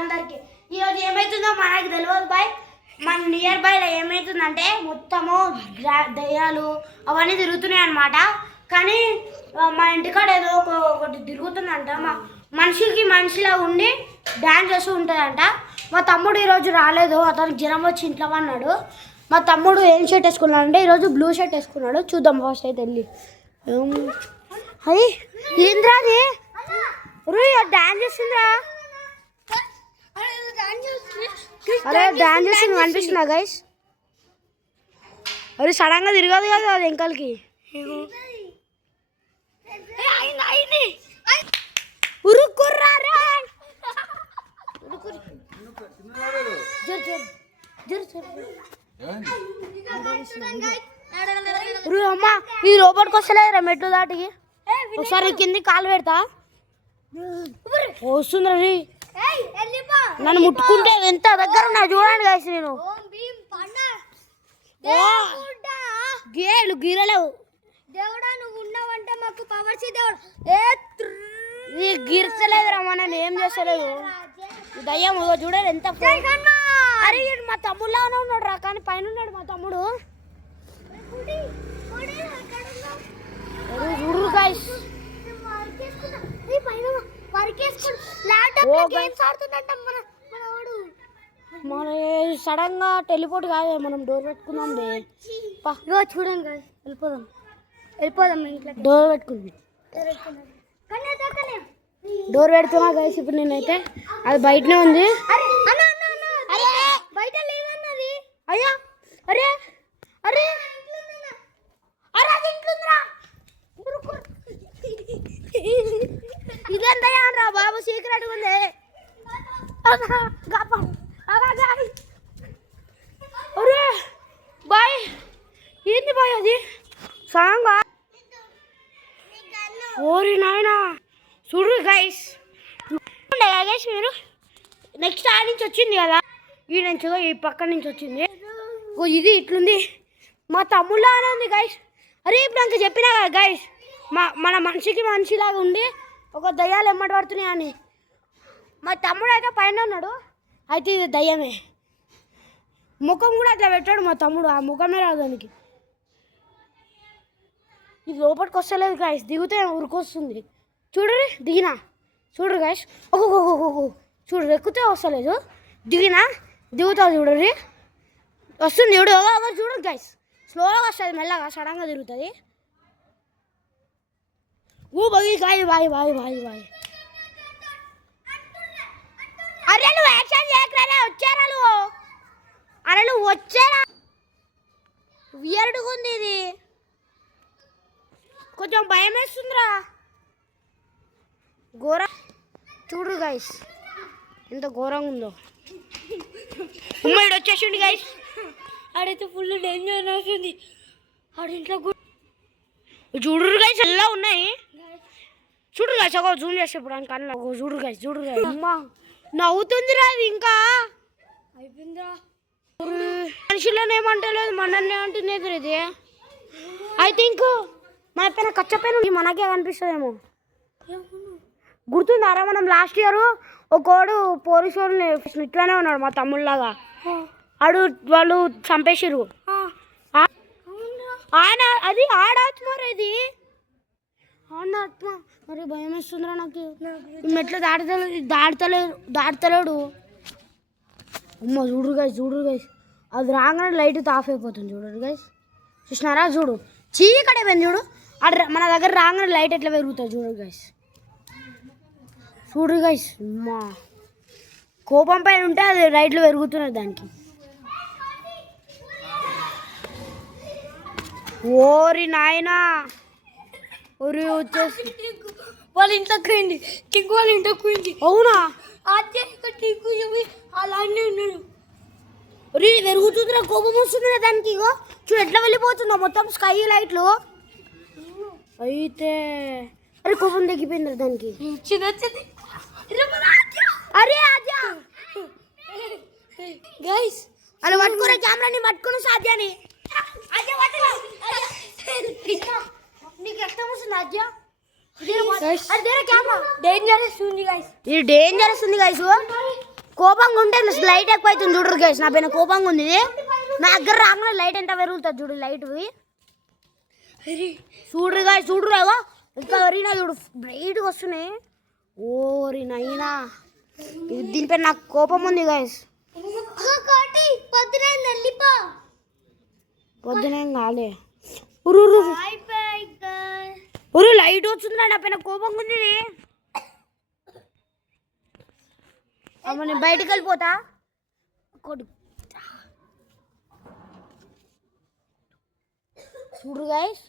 అందరికి ఈరోజు ఏమవుతుందో మనకు తెలియదు బాయ్. మన నియర్ బైలో ఏమవుతుందంటే మొత్తము దయ్యాలు అవన్నీ తిరుగుతున్నాయి అన్నమాట. కానీ మా ఇంటికాడ ఏదో ఒకటి తిరుగుతుందంట. మనిషిలా ఉండి డ్యాన్స్ చేస్తూ ఉంటుందంట. మా తమ్ముడు ఈరోజు రాలేదు, అతనికి జ్వరం వచ్చి ఇంట్లో అన్నాడు. మా తమ్ముడు ఏం షర్ట్ వేసుకున్నాడు అంటే ఈరోజు బ్లూ షర్ట్ వేసుకున్నాడు. చూద్దాం ఫస్ట్ అయితే వెళ్ళి. అయ్యి ఏంద్రా అది డాన్స్ చేస్తుందిరా. అరే డాన్స్ చేస్తుంది కనిపిస్తుందా గైస్? అరే సడన్గా తిరగదు కదా అది వెంకల్కి. ఉరుకుర్రా అమ్మా ఇది లోపలికి వస్తలేదురా మెట్లు దాటికి. ఒకసారి కింది కాలు పెడతా వస్తుంది రీ. నన్ను ముట్టుకుంటే ఎంత దగ్గర ఉన్నా చూడండి కాసి. నేను గేలు గిరలేవు దేవుడా, నువ్వు ఉన్నావంటే మాకు పవర్స్ దేవుడు గిరచలేదురా. మనని ఏం చేస్తలేదు దయ్యం చూడాలి ఎంత. అరే మా తమ్ముడులాగానే ఉన్నాడు రా, కానీ పైన ఉన్నాడు మా తమ్ముడు. చూడు గైస్ మన సడన్ గా టెలిపోర్ట్ కాదు, మనం డోర్ పెట్టుకుందాం. చూడండి వెళ్ళిపోదాం ఇంట్లో. డోర్ పెట్టుకుంది, డోర్ పెడుతున్నా గైస్. ఇప్పుడు నేనైతే అది బయటనే ఉంది. అయ్యా అరే అరే అరే అది ఇంట్లోందిరా. ఇదేందయ్యా రా బాబు, సీక్రెట్ ఉంది. అరే బాయ్ ఏంది బాయ్ అది సాంగా? ఓరి నాయనా చూడు గైస్. గైస్ మీరు నెక్స్ట్ ఆ నుంచి వచ్చింది కదా, ఈ నుంచి ఈ పక్క నుంచి వచ్చింది. ఇది ఇట్లుంది, మా తమ్ముళ్ళనే ఉంది గైస్. అరే ఇప్పుడు అంత చెప్పినా కదా గైస్, మన మనిషిలాగా ఉండి ఒక దయ్యాలు ఎమ్మటి పడుతున్నాయి అని. మా తమ్ముడు అయితే పైన ఉన్నాడు, అయితే ఇది దయ్యమే. ముఖం కూడా అట్లా పెట్టాడు మా తమ్ముడు, ఆ ముఖమే రాదు దానికి. ఇది లోపలికి వస్తలేదు గాయస్, దిగితే ఉరికొస్తుంది. చూడరు దిగినా, చూడరు గాయస్. ఓహో చూడరు, ఎక్కుతే వస్తలేదు, దిగుతా చూడరు వస్తుంది. చూడరు గాయస్, స్లోగా వస్తుంది, మెల్లగా సడన్గా తిరుగుతుంది. బాయ్. అరే నువ్వు యాక్షన్ చేయకరా, వచ్చారా నువ్వు? అరే నువ్వు వచ్చారా? వియర్డ్గా ఉంది ఇది, కొంచెం భయం వేస్తుందిరా. ఘోరం చూడు గైస్, ఎంత ఘోరంగా ఉందో. ఉమ్మడి వచ్చేసింది గైస్, ఆడైతే ఫుల్ డేంజర్ వస్తుంది. ఆడింట్లో చూడు గైస్ ఎలా ఉన్నాయి. చూడు గైస్ ఒక జూమ్ చేసేప్పుడు కన్నా చూడు గైస్. అమ్మా నవ్వుతుందిరా అది, ఇంకా అయిపోయిందిరా. మనుషులను ఏమంటలేదు, మనల్ని ఏమంటుంది ఇది. ఐ థింక్ మన పైన కచ్చపైన మనకే కనిపిస్తుందేమో. గుర్తుందారా మనం లాస్ట్ ఇయర్ ఒకడు పోలీసు వాళ్ళని ఇట్లానే ఉన్నాడు మా తమ్ముళ్ళలాగా, వాళ్ళు చంపేసిరు. ఆయన అది ఆడాత్మ, ఇది ఆత్మ. మరి భయం వేస్తుందిరా నాకు, మెట్లు దాడతలేడు. అమ్మ చూడు గైస్, అది రాగానే లైట్ ఆఫ్ అయిపోతుంది. చూడరు గైస్, చూసినారా? చూడు చీకటి అయిపోయింది. చూడు మన దగ్గర రాగానే లైట్ ఎట్లా పెరుగుతుంది. చూడు గైస్ అమ్మా కోపం పైన ఉంటే అది లైట్లు పెరుగుతున్నాయి దానికి. ఓరి నాయనా, ఒరి వచ్చేసి వాళ్ళ ఇంట్లోకి పోయింది, టింకు వాళ్ళ ఇంట్లోకి పోయింది. అవునా? టింకు అలానే ఉన్నాడు. ఒరి పెరుగుతుందిరా, కోపం వస్తుందిరా దానికి. ఇగో చూడు ఎట్లా వెళ్ళిపోతుందో మొత్తం స్కై లైట్లు అయితే. అరే కోపం తగ్గిపోయిందిరా దానికి. అరే ఆద్యా గైస్, అలా పట్టుకున్న కెమెరాని పట్టుకున్న సాధ్యాన్ని. నీకు ఎట్లా వస్తుంది ఆద్యా? డేంజరస్ ఉంది గైస్. కోపంగా ఉంటే లైట్ ఎక్కువ అవుతుంది చూడరు గైస్. నా పైన కోపంగా ఉంది ఇది. నా దగ్గర రాకుండా లైట్ ఎంత పెరుగుతుంది చూడు లైట్ చూడరు గాయ చూడరు ఎంత వరినా చూడు బ్రైట్గా వస్తున్నాయి. ఓరి నైనా దీనిపైన నాకు కోపం ఉంది గాయస్. పొద్దునేం కాలే ఉరు లైట్ వచ్చింది నా పైన కోపంగా ఉంది. అమ్మ నేను బయటికి వెళ్ళిపోతా. చూడరు గాయస్